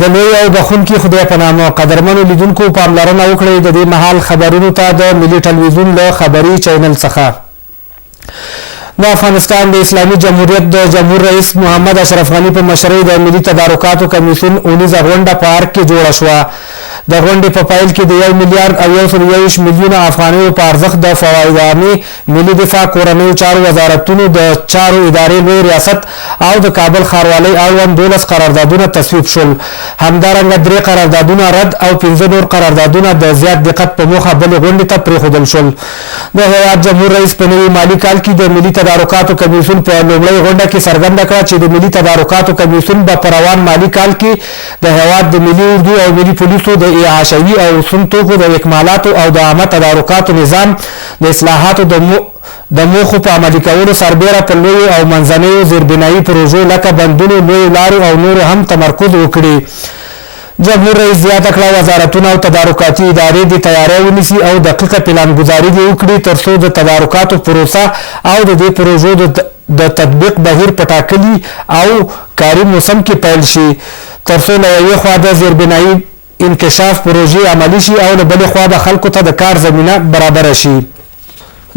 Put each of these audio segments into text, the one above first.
د لوی او بخښونکي خدای په نامه قدرمنو لیدونکو پاملرنه وکړئ د دې مهال خبرونو ته د ملي ټلویزیون له خبري چینل څخه. د افغانستان د اسلامي جمهوریت د جمهور رئیس محمد اشرف غني په مشرۍ د ملي تدارکاتو کمیسیون اونیزه غونډه په ارګ کې جوړه شوه. د غونډې په پیل کې د 1 میلیارډ او 123 میلیونه افغانیو په ارزښت د فواید عامې، ملي دفاع، کورنیو چارو وزارتونو د چارو ادارې لوی ریاست او د کابل ښاروالۍ اړوند 12 قراردادونه تصویب شول. همدارنګه 3 قراردادونه رد او 15 نور قراردادونه د زیات دقت په موخه بلې غونډې ته پرېښودل شول. د هیواد جمهور رئیس په نوي مالي کال کې د ملي تدارکاتو کمیسیون په لومړۍ غونډه کې څرګنده کړه چې د ملي تدارکاتو کمیسیون به په روان مالي کال کې د هیواد د ملي اردو او ملي پولیسو د اعاشوي او سون توکو د اکمالاتو او د عامه تدارکاتو نظام د اصلاحاتو د موخو په عملي کولو سربیره په لویو او منځنیو زیربنایي پروژو لکه بندونو، لویو لارو او نورو هم تمرکز وکړي. جمهور رئیس زیاته کړه وزارتونه او تدارکاتي ادارې د تیاری ونیسي او دقیقه پلانګذاري دې وکړي ترڅو د تدارکاتو پروسه او د دې پروژو د تطبیق بهیر په ټاکلي او کاري موسم کې پیل شي، ترڅو له یوې خوا د زیربنایي انکشاف پروژې عملی شي او له بلې خوا به خلکو ته د کار زمینه برابره شي.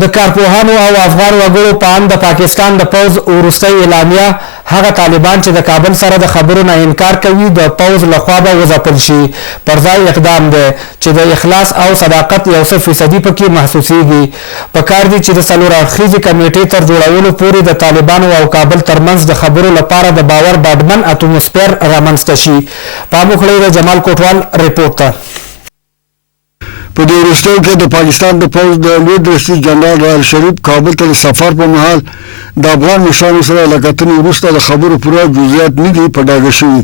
د کارپوهانو او افغان وګړو په اند د پاکستان د پوځ وروستۍ اعلامیه هغه طالبان چې د کابل سره د خبرو نه انکار کوي د پوځ لخوا به وځپل شي. پر ځای اقدام دی چې د اخلاص او صداقت 100% پکې محسوسیږي. پکار دی چې د 4 اړخیزې کمیټې تر جوړولو پورې د طالبانو او کابل ترمنځ د خبرو لپاره د باور ډاډمن اتموسفیر رامنځته شي. پام وکړئ د جمال کوټوال رپورټ ته. په دې وروستیو کې د پاکستان د پوځ د لوی درستي جنرال راحل شریف کابل ته د سفر په مهال د افغان مشرانو سره له کتنې وروسته د خبرو پوره جزئیات نه دي په ډاګه شوي،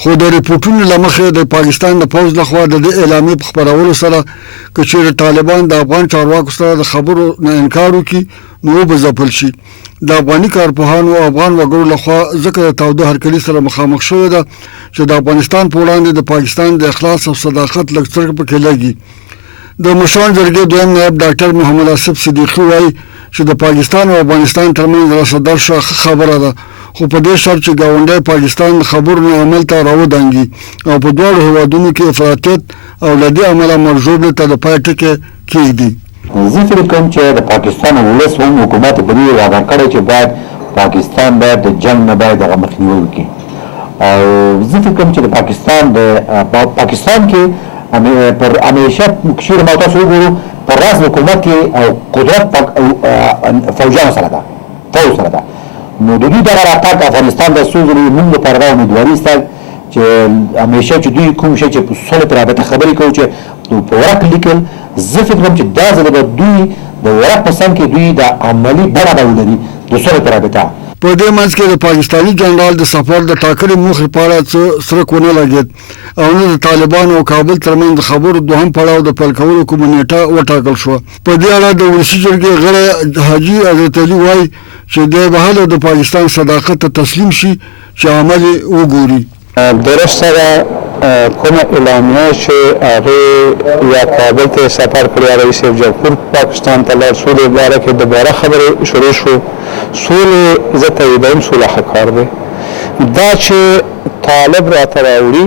خو د ریپورټونو له مخې د پاکستان د پوځ لخوا د دې اعلامیې په خپرولو سره که چیرې طالبان د افغان چارواکو سره د خبرو نه انکار وکړي نو به ځپل شي. د افغاني کارپوهانو او افغان وګړو لخوا ځکه د تاوده هرکلي سره مخامخ شوې ده چې د افغانستان په وړاندې د پاکستان د اخلاص او صداقت لږ څرک پکې لګي. د مشران جرګې دویم نائب ډاکټر محمد آصف صدیقي وایي چې د پاکستان او افغانستان ترمنځ رسېدل ښه خبره ده، خو په دې شرط چې ګاونډی پاکستان د خبرو نه عمل ته راودانګي او په دواړو هیوادونو کې افراطیت او له دې امله مرجوړې ته د پای ټکی کېږدي. زه فکر کوم چې د پاکستان ولس هم حکومت په دې وعده کړی چې باید پاکستان باید د جنګ نه باید هغه مخنیوی وکړي، او زه فکر کوم چې د پاکستان کې پر همیشه کشیر ما تاسو وګورو پر راس حکومت کې او قدرت فوجانو سره ده، فوج سره ده. نو د دوی دغه راتګ افغانستان د څو ځلې موږ لپاره دا امیدواري ایستل چې همیشه چې دوی کوم شی چې په صلح په رابطه خبرې کوي چې په ورق لیکل، زه فکر کوم چې دا ځل به دوی د ورق په سم کې دوی د عملي بڼه به ولري د صلح په رابطه. په دې منځ کې د پاکستاني جنرال د سفر د ټاکلې موخې په اړه څه سرک ونه لګېد او نه د طالبانو او کابل ترمنځ د خبرو دوهم پړاو د پیل کولو کومه نیټه وټاکل شوه. په دې اړه د ولسي جرګې غړی حاجي عزت علي وایي چې دی به هله د پاکستان صداقت ته تسلیم شي چې عمل یې وګوري. درسته ده کومه اعلامیه چې هغې یا کابل ته سفر کړی رئیس جمهور پاکستان ته لاړ، سولې باره کې دوباره خبرې شروع شو. سولې زه تاییدوم، سوله ښه کار دی. دا چې طالب راته راوړي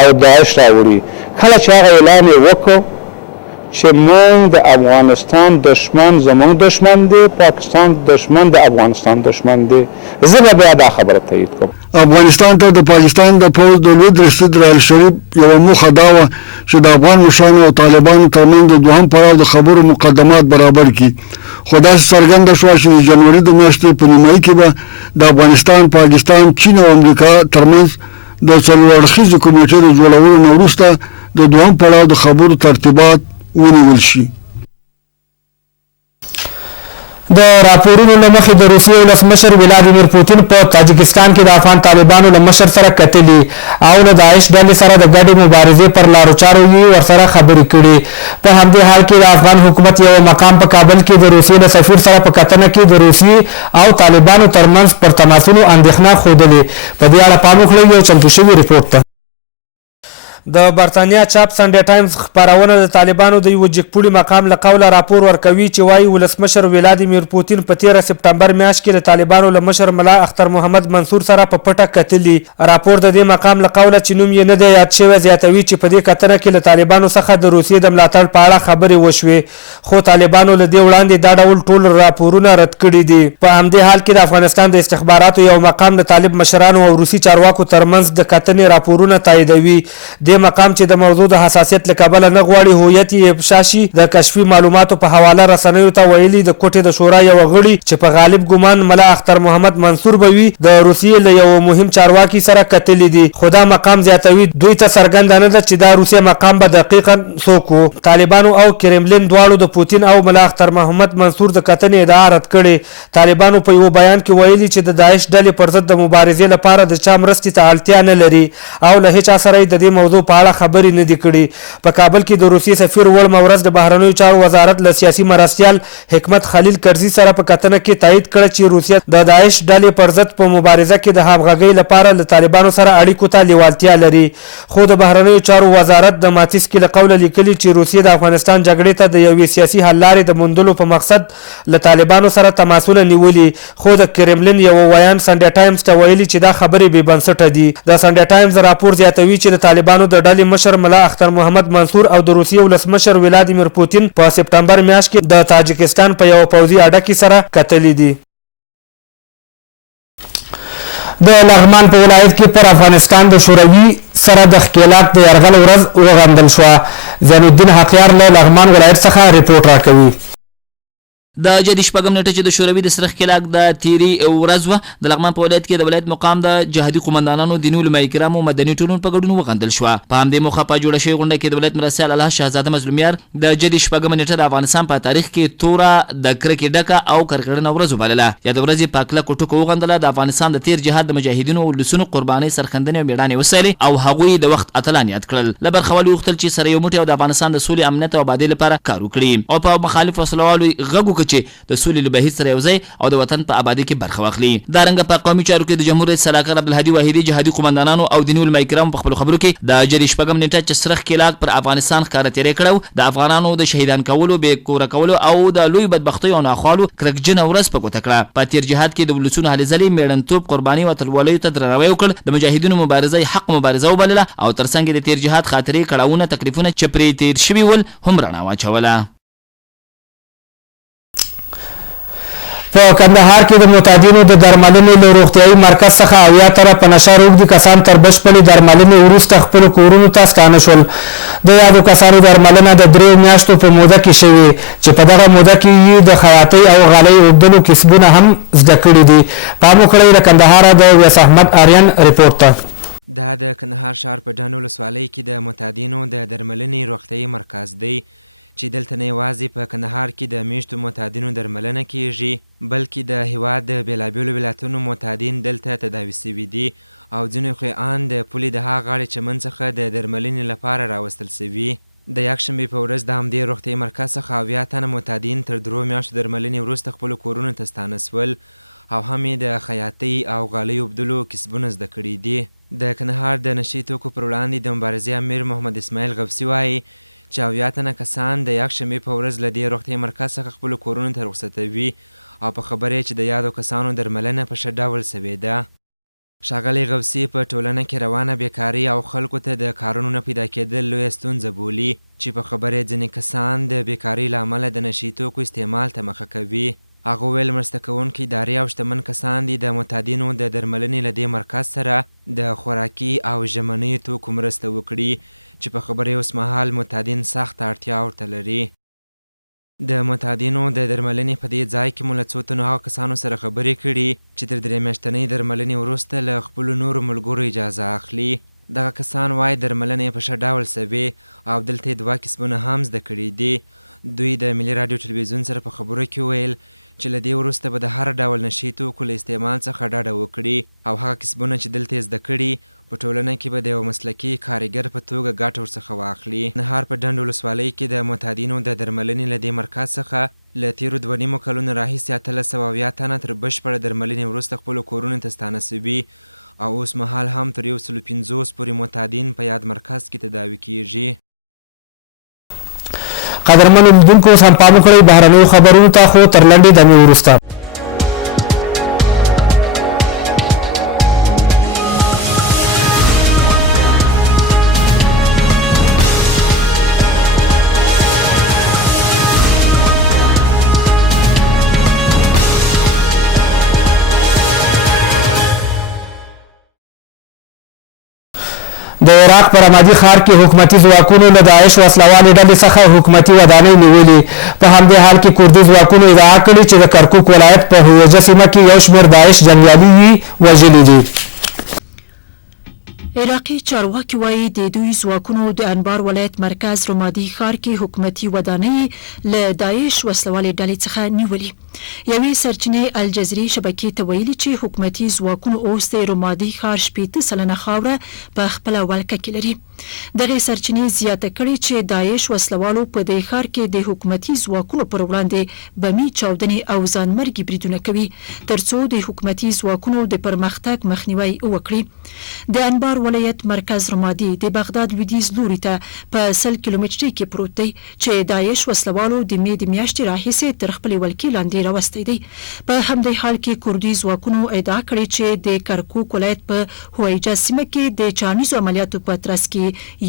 او داعش راوړي، کله چې هغه اعلان یې وکړو چې موږ د افغانستان دشمن زموږ دشمن دی، پاکستان دشمن د افغانستان دشمن دی، زه به بیا دا خبره تایید کوم. افغانستان ته د پاکستان د پوځ د لوی درستي راحل شریف یوه موخه دا وه چې د افغان مشرانو او طالبانو ترمنځ د دوهم پړاو د خبرو مقدمات برابر کړي، خو داسې څرګنده شوه چې د جنوري د میاشتې په نیمایي کې به د افغانستان، پاکستان، چین او امریکا ترمنځ د 4 اړخیزې کمیټې د جوړولو نه وروسته د دوهم پړاو د خبرو ترتیبات ونیول شي. د راپورونو له مخې د روسیې ولسمشر ولادیمیر پوتین په تاجکستان کې د افغان طالبانو له مشر سره کتلي او له داعش ډلې سره د ګډې مبارزې پر لارو چارو یې ورسره خبرې کړي. په همدې حال کې د افغان حکومت یو مقام په کابل کې د روسیې له سفیر سره په کتنه کې د روسیې او طالبانو ترمنځ پر تماسونو اندېښنه ښودلې. په دې اړه پام وکړئ یو چمتو شوی ریپورټ ته. د برتانیا چاپ سنډي ټایمز خپرونه د طالبانو د یو جګپوړي مقام له قوله راپور ورکوي چې وایي ولسمشر ولادیمیر پوتین په 13 سپټمبر میاشت کې د طالبانو له مشر ملا اختر محمد منصور سره په پټه کتلي. راپور د دې مقام له قوله چې نوم یې نه دی یاد شوی زیاتوي چې په دې کتنه کې له طالبانو څخه د روسیې د ملاتړ په اړه خبرې وشوې، خو طالبانو له دې وړاندې دا ډول ټول راپورونه رد کړي دي. په همدې حال کې د افغانستان د استخباراتو یو مقام د طالب مشرانو او روسي چارواکو ترمنځ د کتنې راپورونه تاییدوي. د مقام چې د موضوع د حساسیت له کبله نه غواړي هویت یې افشا شي، د کشفي معلوماتو په حواله رسنیو ته ویلي د کوټې د شورا یو غړي چې په غالب ګمان ملا اختر محمد منصور به وي د روسیې له یو مهم چارواکي سره کتلي دي، خو دا مقام زیاتوي دوی ته څرګنده نه ده چې دا روسیه مقام به دقیقا څوک و. طالبانو او کرملین دواړو د پوتین او ملا اختر محمد منصور د کتنې ادعا رد کړې. طالبانو په یو بیان کې ویلي چې د داعش ډلې پر ضد د مبارزې لپاره د چا مرستې ته اړتیا نه لري او له هیچا سره د دې موضوع په اړه خبرې نه دي کړي. په کابل کې د روسیې سفیر وړمه ورځ د بهرنیو چارو وزارت له سیاسي مرستیال حکمت خلیل کرزي سره په کتنه کې تایید کړه چې روسیه د داعش ډلې پر ضد په مبارزه کې د همغږۍ لپاره له طالبانو سره اړیکو ته لیوالتیا لري. خو د بهرنیو چارو وزارت د ماتیس کې له قوله لیکلي چې روسیه د افغانستان جګړې ته د یوې سیاسي حل لارې د موندلو په مقصد له طالبانو سره تماسونه نیولي، خو د کرملین یو ویان سنډي ټایمز ته ویلي چې دا خبرې بې بنسټه دي. د سنډي ټایمز راپور زیاتوي چې د طالبانو د ډلې مشر ملا اختر محمد منصور او د روسیې ولسمشر ولادیمیر پوتین په سپټمبر میاشت کې د تاجکستان په یو پوځي اډه کې سره کتلي دي. د لغمان په ولایت کې پر افغانستان د شوروي سره د ښکېلاک د یرغل ورځ وغندل شوه. زین الدین حقیار له لغمان ولایت څخه ریپورټ راکوي. د جدي شپږم نیټه چې د شوروي د سره ښکېلاک د تیری ورځ وه د لغمان په ولایت کې د ولایت مقام د جهادي قومندانانو دیني علماء کرامو مدني ټولنو په ګډون وغندل شوه. په همدې موخه په جوړه شوې غونډه کې د ولایت مرستیال الله شهزاده مظلومیار د جدي شپږم نیټه د افغانستان په تاریخ کې توره د کرکې ډکه او کرکړنه ورځ وبلله. یا د ورځې په کلکو ټکو وغندله. د افغانستان د تیر جهاد د مجاهدینو او لسونو قربانۍ سرښندنې او مېړانې وسایلې او هغوی د وخت اتلان یاد کړل. له برخوالو یې غوښتل چې سره یو موټی او د افغانستان د سولې امنیت او ابادۍ لپاره کار وکړي او په مخالف وسلوالو غږ وکړي چې د سولې له بهیر سره یو ځای او د وطن په ابادۍ کې برخه واخلي. دارنګه په قومي چارو کې د جمهور رئیس سلاکار عبدالهادي واحدي جهادي قومندانانو او دیني علماء کرامو په خپلو خبرو کې د جدي شپږم نیټه چې سره ښکېلاک پر افغانستان ښکاره تېری کړی د افغانانو د شهیدان کولو بې کوره کولو او د لوی بدبختیو او ناخوالو کرکجنه ورځ په ګوته کړه. په تیر جهاد کې د ولسونو هلې ځلې مېړنتوب قرباني او اتلولیو ته درناوی وکړ. د مجاهدینو مبارزه حق مبارزه وبلله او ترڅنګ د تیر جهاد خاطرې کړاوونه تکلیفونه چې پرې تیر شوي ول هم رڼا واچوله. په کندهار کې د معتادینو د درملنې له روغتیايي مرکز څخه 80 تنه په نشه روږدي کسان تر بشپړې درملنې وروسته خپلو کورونو ته ستانه شول. د یادو کسانو درملنه د 3 میاشتو په موده کې شوې چې په دغه موده کې یې د خیاطۍ او غالۍ اوبدلو کسبونه هم زده کړي دي. پام وکړئ د کندهار د ویس احمد آریان ریپورټ ته. قدرمنو لیدونکو اوس هم پام وکړئ بهرنیو خبرونو ته، خو تر لنډې دمې وروسته. د عراق په رمادي ښار کې حکومتي ځواکونو له داعش وسلوالې ډلې څخه حکومتي ودانۍ نیولې. په همدې حال کې کردي ځواکونو ادعا کړې چې د کرکوک ولایت په هویجه سیمه کې یو شمېر داعش جنګیالي وژلي دي. عراقي چارواکي وایي د دوی ځواکونو د انبار ولایت مرکز رمادي ښار کې حکومتي ودانۍ له داعش وسلوالې ډلې څخه نیولې. یوې سرچینې الجزیرې شبکې ته ویلي چې حکومتي ځواکونو اوس د رمادي ښار 80 سلنه خاوره په خپله ولکه کې لري. دغې سرچینې زیاته کړې چې داعش وسلوالو په دې ښار کې د حکومتي ځواکونو پر وړاندې بمي چاودنې او ځانمرګي بریدونه کوي ترڅو د حکومتي ځواکونو د پرمختګ مخنیوی وکړي. د انبار ولایت مرکز رمادي د بغداد لویدیځ لوري ته په 100 کیلومترۍ کې پروت دی چې داعش وسلوالو د مې د میاشتې راهیسې تر خپلې ولکې لاندې راوستی دی. په همدې حال کې کردي ځواکونو ادعا کړې چې د کرکوک ولایت په هویجه سیمه کې د چانیزو عملیاتو په ترڅ کې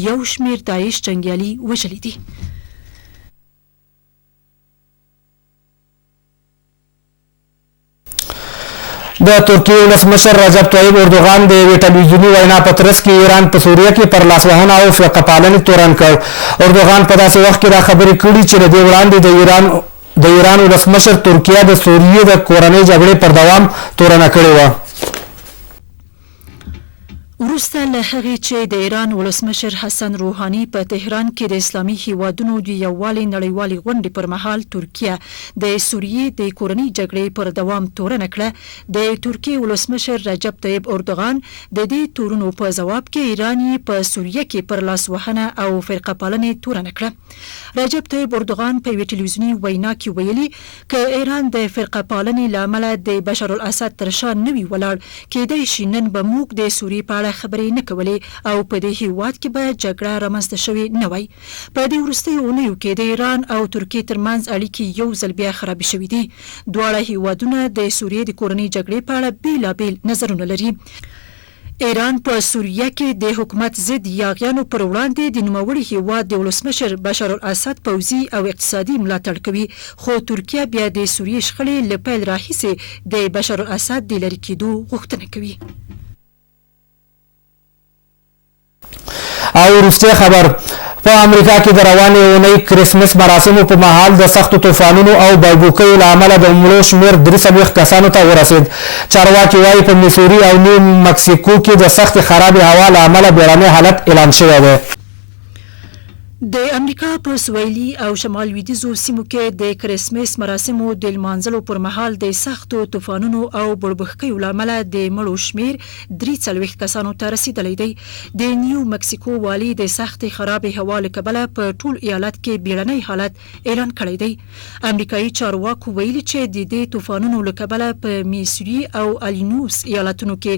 یو شمېر داعش جنګیالي وژلي دي. د ترکیې ولسمشر رجب طیب اردوغان د یوې ټلویزیوني وینا په ترڅ کې ایران په سوریه کې پر لاسوهنه او فرقه پالنې تورن کړ. اردوغان په داسې وخت کې دا خبرې کړي چې له دې وړاندې د ایران ولسمشر ترکیه د سوریې د کورنۍ جګړې پر دوام تورنه کړې وه. وروسته له هغې چې د ایران ولسمشر حسن روحاني په تهران کې د اسلامي هیوادونو د یووالي نړیوالې غونډې پر مهال ترکیه د سوریې د کورنۍ جګړې پر دوام تورنه کړه، د ترکیې ولسمشر رجب طیب اردوغان د دې تورونو په ځواب کې ایران یې په سوریه کې پر لاسوهنه او فرقه پالنې تورنه کړه. رجب طیب اردوغان په یوې ټلویزیوني وینا کې ویلي که ایران د فرقه پالنې له امله د بشار الاسد تر شا نه وي ولاړ، کیدای شي نن به موږ د سوریې په اړه خبرې نه کولې او په دې هیواد کې به جګړه رامنځته شوې نه وای. په دې وروستیو اونیو کې د ایران او ترکیې ترمنځ اړیکې یو ځل بیا خرابې شوې دي. دواړه هیوادونه د سوریې د کورنۍ جګړې په اړه بیلابیل نظرونه لري. ایران په سوریه کې د حکومت ضد یاغیانو پر وړاندې د نوموړي هیواد د ولسمشر بشار الاسد پوځي او اقتصادي ملاتړ کوي، خو ترکیه بیا د سوریې شخړې له پیل راهیسې د بشار الاسد د لرې کېدو غوښتنه کوي. او وروستی خبر په امریکا کې د روانې اونۍ کرسمس مراسمو په مهال د سختو طوفانونو او بربوکیو له امله د مړو شمېر 43 کسانو ته ورسید. چارواکي وایي په میسوري او نیو مکسیکو کې د سختې خرابې هوا له امله بیړنی حالت اعلان شوی دی. د امریکا په سویلي او شمال لویدیځو سیمو کې د کرسمس مراسمو د لمانځلو پر مهال د سختو طوفانونو او بربخکیو له امله د مړو شمېر 43 کسانو ته رسیدلی دی. د نیو مکسیکو والي د سختې خرابې هوا له کبله په ټول ایالت کې بیړنی حالت اعلان کړی دی. امریکایي چارواکو ویلي چې د دې طوفانونو له کبله په میسوري او الینوس ایالتونو کې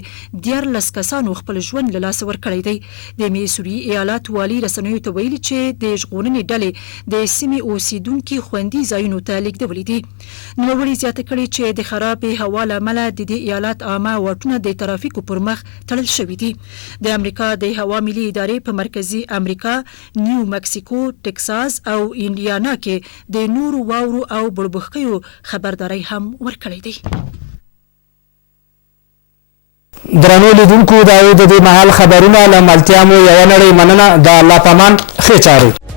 14 کسانو خپل ژوند له لاسه ورکړی دی. د میسوري ایالت والي رسنیو ته ویلي چې د ژغورنې ډلې د سیمې اوسیدونکي خوندي ځایونو ته لیږدولي دي. نوموړي زیاته کړې چې د خرابې هوا له امله د دې ایالت عامه واټونه د ترافیکو پر مخ تړل شوي دي. د امریکا د هوا ملي ادارې په مرکزي امریکا، نیو مکسیکو، ټکساس او انډیانا کې د نورو واورو او بربخکیو خبرداری هم ورکړی دی. درنو لیدونکو دا د دې مهال خبرونه له ملتیا مو یوه نړۍ مننه. د الله پامان ښې چارې.